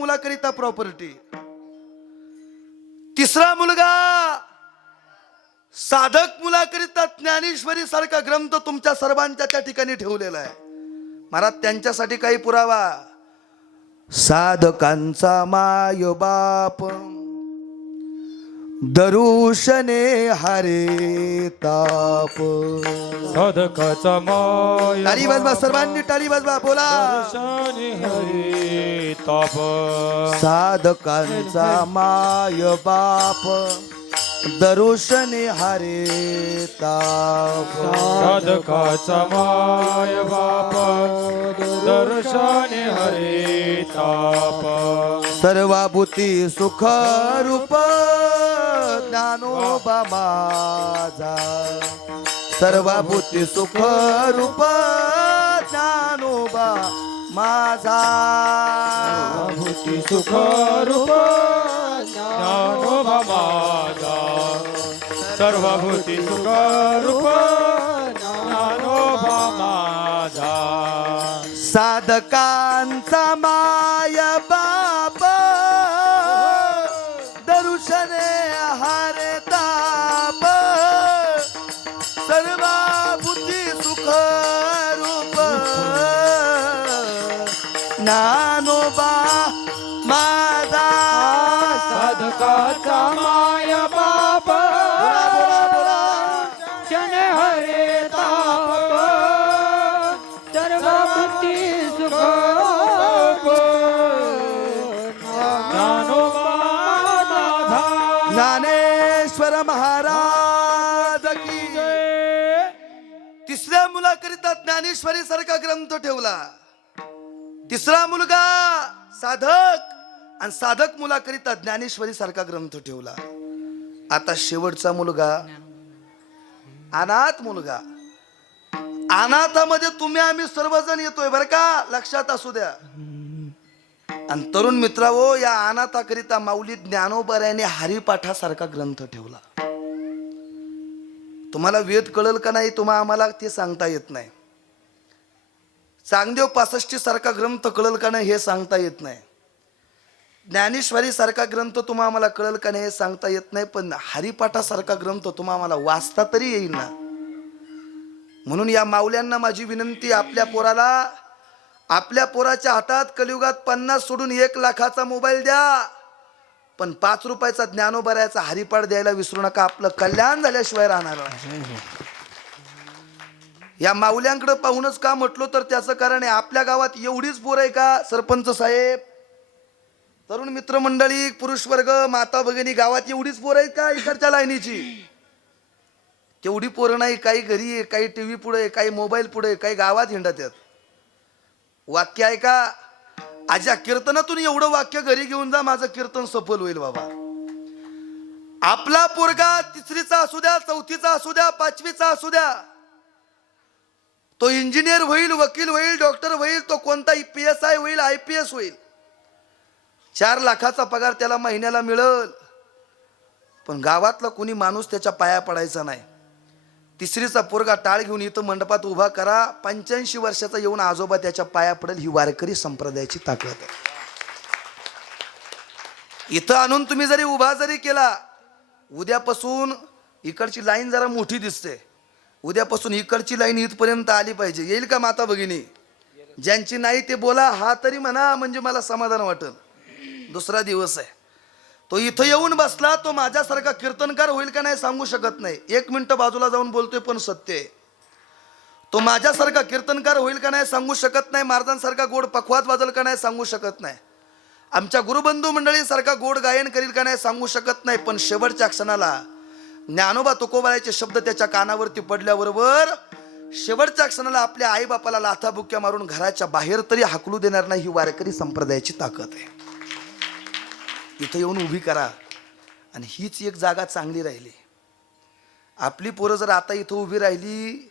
मुलाकरिता property तिसरा मुलगा साधक मुलाकरिता ज्ञानेश्वरी सारखा ग्रंथ तुमच्या सर्वांच्या त्या ठिकाणी ठेवलेला आहे. महाराज त्यांच्यासाठी काही पुरावा. साधकांचा माय बाप दरुशने हरे ताप. साधकाचा माय टाळी वाजवा सर्वांनी टाळी वाजवा बोला. हरी ताप. साधकांचा माय बाप दरुशने हरे ताप. साधकाचा माय बाप दर्शनी हरी ताप. सर्वाभूती सुख रूप ज्ञानोबा माझा. सर्वाभूती सुख रूप ज्ञानोबा माझा. सुख रूप ज्ञानोबा माझा सर्वभूती सुख रूप ज्ञानोबा माझा साधकांचा माय बाप दरुशने हारे ताप सर्व बुद्धी सुख रूप ज्ञानोबा माझा साधकाचा माय बाप बोला, बोला, बोला. क्षण हरे ताप. सर्व बुद्धी सुख ज्ञानोबा माझा ज्ञानेश्वर महाराज की तिसऱ्या मुलाकरिता ज्ञानेश्वरी सारखा ग्रंथ ठेवला. तिसरा मुलगा साधक. आणि साधक मुलाकरिता ज्ञानेश्वरी सारखा ग्रंथ ठेवला. आता शेवटचा मुलगा. अनाथ मुलगा. अनाथामध्ये तुम्ही आम्ही सर्वजण येतोय बरं का? लक्षात असू द्या. आणि तरुण मित्रावो या अनाथाकरिता माऊली ज्ञानोबऱ्याने हरिपाठासारखा ग्रंथ ठेवला. तुम्हाला वेद कळल का नाही तुम्हा आम्हाला ते सांगता येत नाही. चांगदेव पासष्टी सारखा ग्रंथ कळल का नाही हे सांगता येत नाही. ज्ञानेश्वरी सारखा ग्रंथ तुम्हा आम्हाला कळल का नाही हे सांगता येत नाही पण हरिपाठासारखा ग्रंथ तुम्हा आम्हाला वाचता तरी येईल ना म्हणून या माऊल्यांना माझी विनंती आपल्या पोराला आपल्या पोराच्या हातात कलियुगात पन्नास सोडून एक लाखाचा मोबाईल द्या पण पाच रुपयाचा ज्ञानोबऱ्याचा हरिपाठ द्यायला विसरू नका आपलं कल्याण झाल्याशिवाय राहणार नाही. या माऊल्यांकडे पाहूनच का म्हटलो तर त्याचं कारण आहे आपल्या गावात एवढीच पोर आहे का सरपंच साहेब तरुण मित्रमंडळी पुरुष वर्ग माता भगिनी गावात एवढीच पोर आहेत का इकडच्या लाईनीची? तेवढी पोरं नाही काही घरी आहे काही टी व्ही पुढे काही मोबाईल पुढे काही गावात हिंडत आहेत. वाक्य आहे का? आजच्या कीर्तनातून एवढं वाक्य घरी घेऊन जा माझं कीर्तन सफल होईल बाबा. आपला पोरगा तिसरीचा असू द्या चौथीचा असू द्या पाचवीचा असू द्या तो इंजिनियर होईल वकील होईल डॉक्टर होईल तो कोणता पी एस आय होईल आय पी एस होईल. चार लाखाचा पगार त्याला महिन्याला मिळल. पण गावातला कोणी माणूस त्याच्या पाया पडायचा नाही. तिसरीचा पोरगा टाळ घेऊन इथं मंडपात उभा करा. पंच्याऐंशी वर्षाचा येऊन आजोबा त्याच्या पाया पडेल ही वारकरी संप्रदायाची ताकद आहे. इथं आणून तुम्ही जरी उभा जरी केला उद्यापासून इकडची लाईन जरा मोठी दिसते. उद्यापासून इकडची लाईन इथपर्यंत आली पाहिजे. येईल का माता भगिनी? ज्यांची नाही ते बोला हा तरी म्हणा म्हणजे मला समाधान वाटेल. दुसरा दिवस आहे. तो इथं येऊन बसला तो माझ्यासारखा कीर्तनकार होईल का नाही सांगू शकत नाही. एक मिनटं बाजूला जाऊन बोलतोय पण सत्य आहे. तो माझ्यासारखा कीर्तनकार होईल का नाही सांगू शकत नाही. महाराजांसारखा गोड पखवात वाजल का नाही सांगू शकत नाही. आमच्या गुरुबंधू मंडळीसारखा गोड गायन करील का नाही सांगू शकत नाही. पण शेवटच्या क्षणाला ज्ञानोबा तुकोबाळ्याचे शब्द त्याच्या कानावरती पडल्याबरोबर शेवटच्या क्षणाला आपल्या आईबापाला लाथाबुक्या मारून घराच्या बाहेर तरी हाकलू देणार नाही ही वारकरी संप्रदायाची ताकद आहे. इथं येऊन उभी करा. आणि हीच एक जागा चांगली राहिली. आपली पोरं जर आता इथं उभी राहिली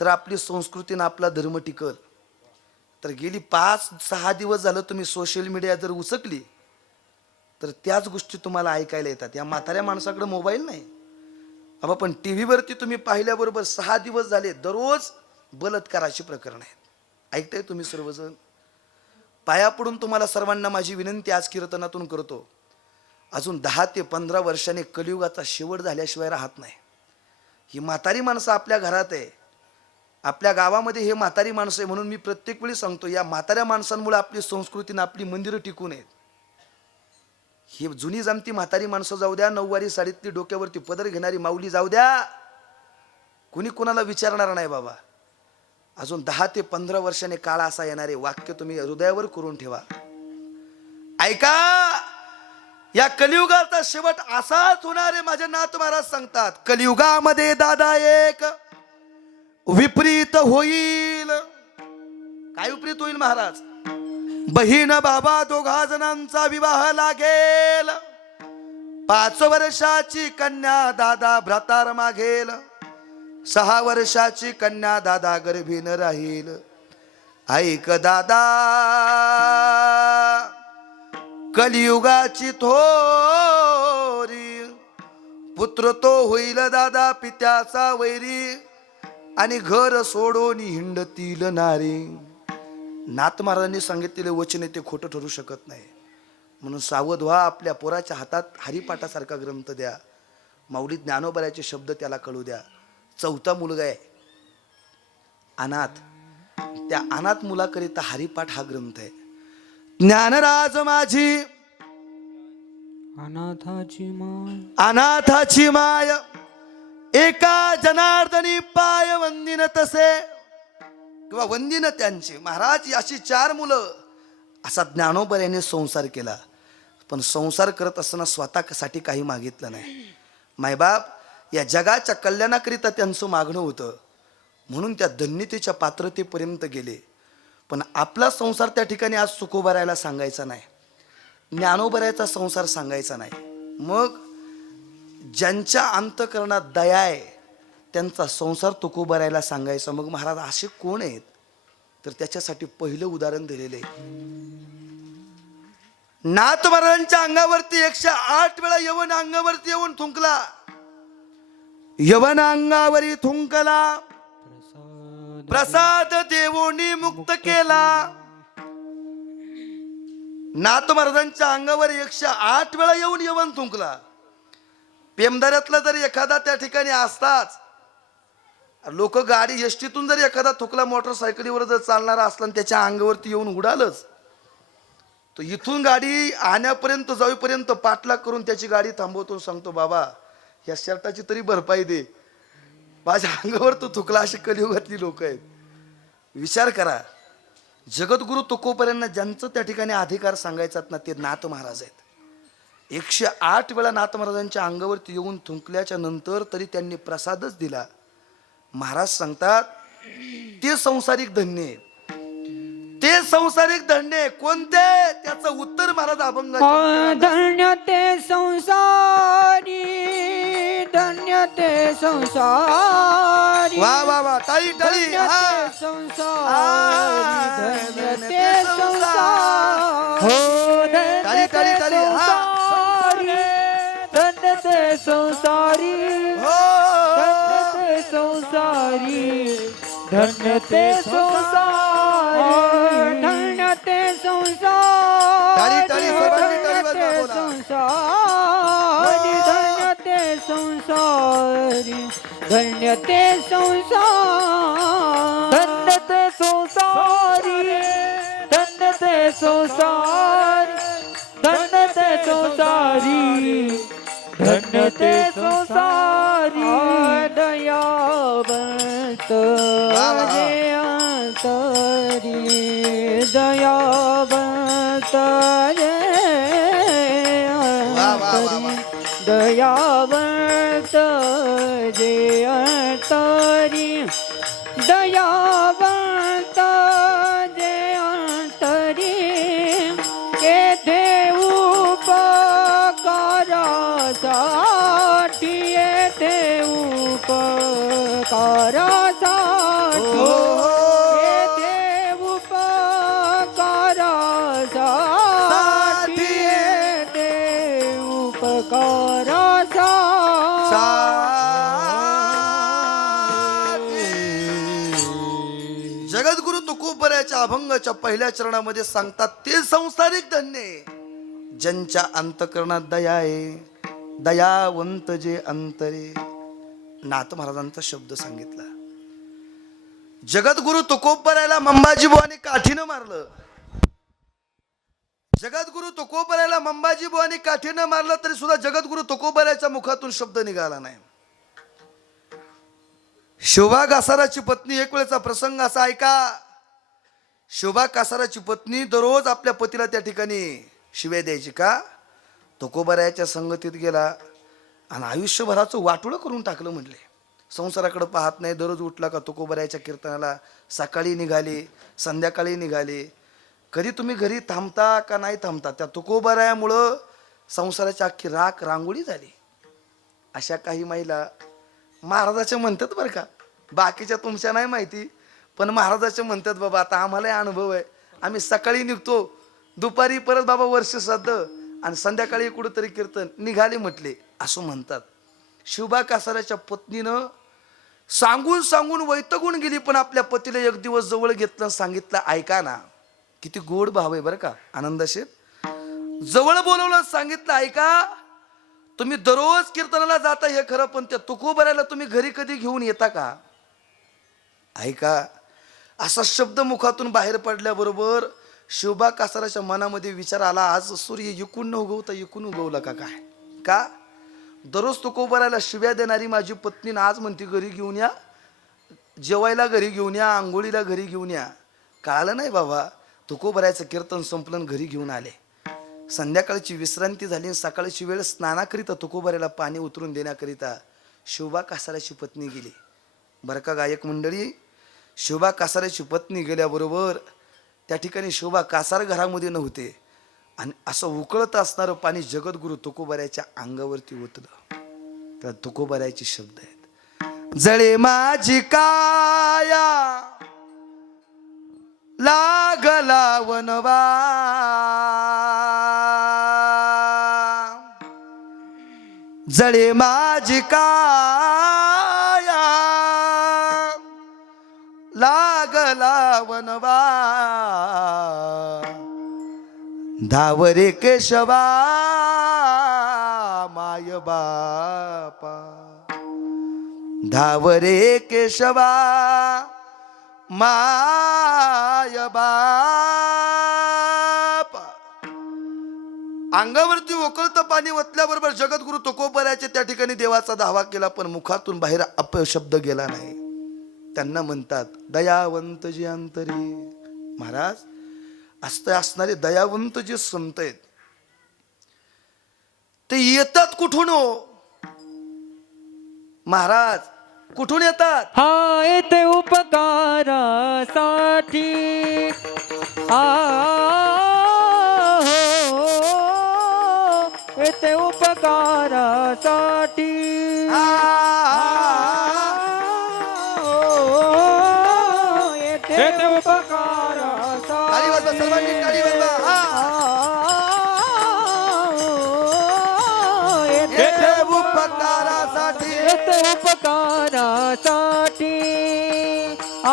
तर आपली संस्कृती आपला धर्म टिकल. तर गेली पाच सहा दिवस झालं तुम्ही सोशल मीडिया जर उचकली तर त्याच गोष्टी तुम्हाला ऐकायला येतात. या म्हाताऱ्या माणसाकडे मोबाईल नाही. अबा पण टी व्हीवरती तुम्ही पाहिल्याबरोबर सहा दिवस झाले दररोज बलात्काराची प्रकरण आहेत. ऐकताय तुम्ही सर्वजण? पाया पडून तुम्हाला सर्वांना माझी विनंती आज कीर्तनातून करतो. अजून दहा ते पंधरा वर्षाने कलियुगाचा शेवट झाल्याशिवाय राहत नाही. ही म्हातारी माणसं आपल्या घरात आहे. आपल्या गावामध्ये हे म्हातारी माणसं आहे म्हणून मी प्रत्येक वेळी सांगतो या म्हाताऱ्या माणसांमुळे आपली संस्कृतीनं आपली मंदिरं टिकून आहेत. ही जुनी जमती म्हातारी माणसं जाऊ द्या नऊवारी साडीतली डोक्यावरती पदर घेणारी माऊली जाऊ द्या. कुणी कुणाला विचारणार नाही बाबा. अजून दहा ते पंधरा वर्षाने काळ असा येणारे वाक्य तुम्ही हृदयावर करून ठेवा. ऐका या कलियुगाचा शेवट असाच होणारे माझे नाथ महाराज सांगतात कलियुगामध्ये दादा एक विपरीत होईल. काय विपरीत होईल महाराज? बहीण बाबा दोघा जणांचा विवाह लागेल. पाच वर्षाची कन्या दादा भ्रातार मागेल. सहा वर्षाची कन्या दादा गर्भीन राहील. ऐक दादा कलियुगाची थोरी. पुत्र तो होईल दादा पित्याचा वैरी. आणि घर सोडून हिंडतील नारी. नाथ महाराजांनी सांगितलेले वचन ते खोटं ठरू शकत नाही. म्हणून सावध व्हा आपल्या पोराच्या हातात हरिपाठासारखा ग्रंथ द्या. माऊली ज्ञानोबराचे शब्द त्याला कळू द्या. चौथा मुलगा आहे. अनाथ. त्या अनाथ मुलाकरिता हरिपाठ हा ग्रंथ आहे. ज्ञानराज माझी. अनाथाची माय. अनाथाची माय. एका जनार्दनी पाय वंदिन तसे. किंवा वंदिन त्यांची. महाराज अशी चार मुलं. असा ज्ञानोबर याने संसार केला. पण संसार करत असताना स्वतःसाठी काही मागितलं नाही. मायबाप या जगाच्या कल्याणाकरिता त्यांचं मागणं होतं. म्हणून त्या धन्यतेच्या पात्रतेपर्यंत गेले. पण आपला संसार त्या ठिकाणी आज सुखोबरायला सांगायचा नाही. ज्ञानोबरायचा संसार सांगायचा नाही. मग ज्यांच्या अंतकरणात दया आहे त्यांचा संसार तुकोबरायला सांगायचा. मग महाराज असे कोण आहेत? तर त्याच्यासाठी पहिलं उदाहरण दिलेलं आहे. नाथ महाराजांच्या अंगावरती एकशे आठ वेळा यवन अंगावरती येऊन थुंकला. यवन अंगावरी थुंकला. प्रसाद देवोनी मुक्त केला. नाथ महाराजांच्या अंगावर एकशे आठ वेळा येऊन यवन थुंकला. पेमदाऱ्यातला जर एखादा त्या ठिकाणी असताच लोक गाडी एसटीतून जर एखादा थुकला मोटरसायकलीवर जर चालणारा असला त्याच्या अंगावरती येऊन उडालच तो इथून गाडी आणण्यापर्यंत जाईपर्यंत पाठलाग करून त्याची गाडी थांबवतो सांगतो बाबा या शर्टाची तरी भरपाई दे. माझ्या अंगावर तो थुकला अशी कलियुगातली लोक आहेत. विचार करा. जगद्गुरु तुकोपर्यंत ज्यांचं त्या ठिकाणी अधिकार सांगायचात ना ते नाथ महाराज आहेत. एकशे आठ वेळा नाथ महाराजांच्या अंगावरती येऊन थुंकल्याच्या नंतर तरी त्यांनी प्रसादच दिला. महाराज सांगतात ते संसारिक धन्य आहे ते संसारिक धन्य कोणते? त्याचं उत्तर महाराज अभंग धन्य ते संसारी धन्य ते संसारी। वा वा वा टाळी टाळी धन्य हा। ते संसारी धन्य ते संसार। हो धन्य टाळी, टाळी, ते टाळी, हा. संसारी। धन्य ते संसारी। धन्य हो ते संसारी। धन्य ते संसारी। धन्य ते टाळी, संसारी। टाळी, संसारी धन्य ते संसार. धन्य ते संसारी. धन्य ते संसारी. धन्य ते संसारी. धन्य ते संसारी. दयावंत. जे अंतरी. पहिल्या चरणामध्ये सांगतात ते संसारिक धन्य ज्यांच्या अंतकरणात दया आहे दयावंत जे अंतरे. नाथ महाराजांचा शब्द सांगितला. जगद्गुरु तुकोबरायला मंबाजी काठीनं मारलं. जगद्गुरु तुकोबरायला मंबाजी बुवाने काठीनं मारलं तरी सुद्धा जगद्गुरु तुकोबरायच्या मुखातून शब्द निघाला नाही. शोभा कासाराची पत्नी एक वेळेचा प्रसंग असा ऐका शोभा कासाराची पत्नी दररोज आपल्या पतीला त्या ठिकाणी शिव्या द्यायची का? तुकोबरायाच्या संगतीत गेला आणि आयुष्यभराचं वाटोळं करून टाकलं म्हटले संसाराकडे पाहत नाही दररोज उठला का तुकोबरायाच्या कीर्तनाला. सकाळी निघाले संध्याकाळी निघाले. कधी तुम्ही घरी थांबता का नाही थांबता? त्या तुकोबरायामुळं संसाराची अख्खी राख रांगोळी झाली. अशा काही महिला महाराजाच्या म्हणतात बरं का बाकीच्या तुमच्या नाही माहिती. पण महाराजाच्या म्हणतात बाबा आता आम्हालाही अनुभव आहे. आम्ही सकाळी निघतो दुपारी परत बाबा वर्ष साधं आणि संध्याकाळी कुठंतरी कीर्तन निघाले म्हटले. असं म्हणतात. शिवबा कासाराच्या पत्नीनं सांगून सांगून वैतगून गेली पण आपल्या पतीला एक दिवस जवळ घेतलं सांगितलं ऐका ना किती गोड भाव आहे बरं का आनंदाशीर जवळ बोलवलं सांगितलं ऐका तुम्ही दररोज कीर्तनाला जाता हे खरं पण त्या तुकोबऱ्याला तुम्ही घरी कधी घेऊन येता का? ऐका असा शब्द मुखातून बाहेर पडल्याबरोबर शिवबा कासाराच्या मनामध्ये विचार आला आज सूर्य इकून न उगवता इकून उगवला का काय? का? दररोज तुकोबरायला शिव्या देणारी माझी पत्नी आज म्हणते घरी घेऊन या जेवायला घरी घेऊन या आंघोळीला घरी घेऊन या. कळालं नाही बाबा तुकोबरायचं कीर्तन संपलन घरी घेऊन आले. संध्याकाळची विश्रांती झाली आणि सकाळची वेळ स्नानाकरिता तुकोबऱ्याला पाणी उतरून देण्याकरिता शिवबा कासाराची पत्नी गेली. बरं का गायक मंडळी शोभा कासाराची पत्नी गेल्याबरोबर त्या ठिकाणी शोभा कासार घरामध्ये नव्हते. आणि असं उकळत असणारं पाणी जगद्गुरु तुकोबऱ्याच्या अंगावरती ओतलं. त्या तुकोबऱ्याचे शब्द आहेत. जळे माझी काया लागला वनवा. जळे माझी काया लागला वनवा धावरे केशवा माय बापा. धावरे केशवा माय बापा. अंगावरती ओकळतं पाणी ओतल्याबरोबर जगद्गुरु तुकोबऱ्याचे त्या ठिकाणी देवाचा धावा केला पण मुखातून बाहेर अपशब्द गेला नाही. त्यांना म्हणतात दयावंत जे अंतरी. महाराज असते असणारे दयावंत जे संत आहेत ते येतात कुठून हो? महाराज कुठून येतात? हा येते उपकारासाठी. आ हो, येते उपकारासाठी. उपकारासाठी. उपकारासाठी. आ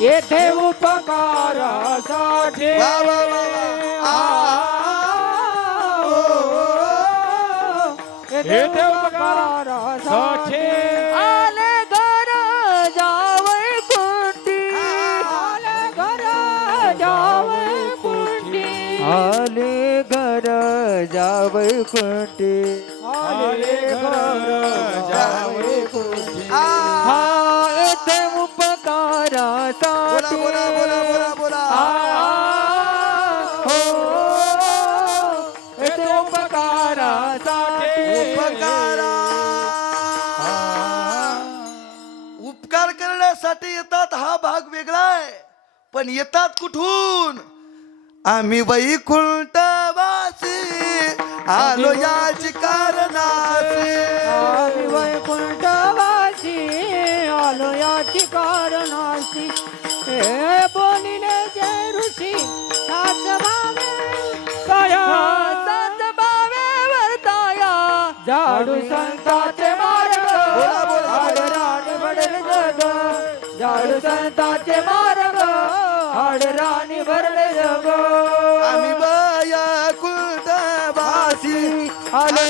येथे उपकारासाठी. वा, वा, वा, वा. आ, येथे उपकारासाठी आले घर जावई कुंडी आले घर जावई कुंडी आले घर जावई कुंडी आले घर कुंडी. हा. बोला उपकारासाठी. बोला बोला बोला बोला करण्यासाठी येतात हा भाग वेगळा आहे. पण येतात कुठून? आम्ही वैकुंठवासी आलो याची कारणासी. आम्ही वैकुंठवासी आलो याची कारणासी. हे बोलिले जे ऋषी काया. सात भावे वर्ताया झाडू संताचे मार्ग. बोला, बोला. जग झाडू संताचे मार्ग. आडराणी भरले जग. आम्ही बाया कुलदाबासी आलो.